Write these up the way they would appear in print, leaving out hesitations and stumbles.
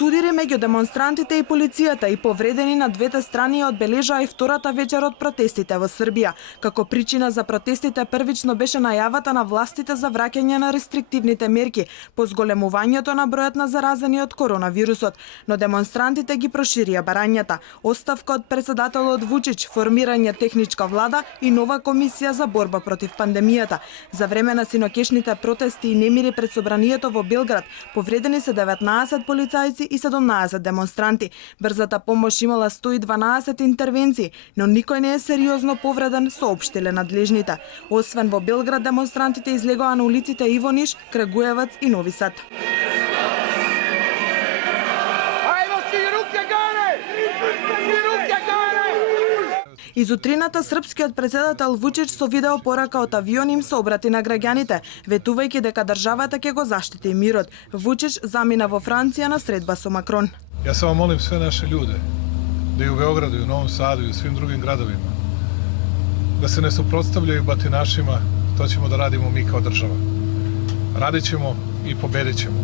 Судири меѓу демонстрантите и полицијата и повредени на двете страни одбележаа и втората вечер од протестите во Србија. Како причина за протестите првично беше најавата на властите за враќање на рестриктивните мерки по зголемувањето на бројот на заразени од коронавирусот, но демонстрантите ги проширија барањата: оставка од председателот Вучич, формирање техничка влада и нова комисија за борба против пандемијата. За време на синокешните протести и немири пред собранието во Белград повредени се 19 полицајци и 17 демонстранти. Брзата помош имала 112 интервенции, но никој не е сериозно повреден, соопштиле надлежните. Освен во Белград, демонстрантите излегоа на улиците и во Ниш, Крагуевац и Нови Сад. Изутрината српскиот председател Вучич со видео порака од авион им се обрати на граѓаните, ветувајќи дека државата ќе го заштити мирот. Вучич замина во Франција на средба со Макрон. Ja samo molim sve naše ljude, da i u Beogradu, i u Novom Sadu, i u svim drugim gradovima, da se ne suprotstavljaju batinašima, to ćemo da radimo mi kao država. Radit ćemo i pobedit ćemo.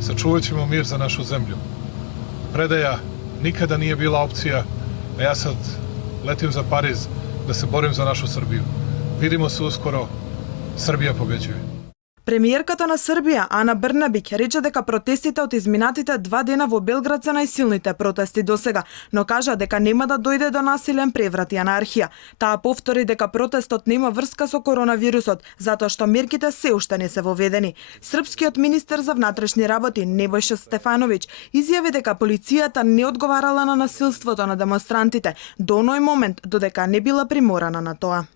Sačuvat ćemo mir za našu zemlju. Predaja nikada nije bila opcija, a ja sad letim za Pariz da se borim za našu Srbiju. Vidimo se uskoro, Srbija pobeđuje. Премиерката на Србија, Ана Брнабиќ, рече дека протестите од изминатите 2 дена во Белград се најсилните протести досега, но кажа дека нема да дојде до насилен преврат и анархија. Таа повтори дека протестот нема врска со коронавирусот, затоа што мерките се уште не се воведени. Српскиот министер за внатрешни работи Небојша Стефановиќ изјави дека полицијата не одговарала на насилството на демонстрантите до оној момент додека не била приморана на тоа.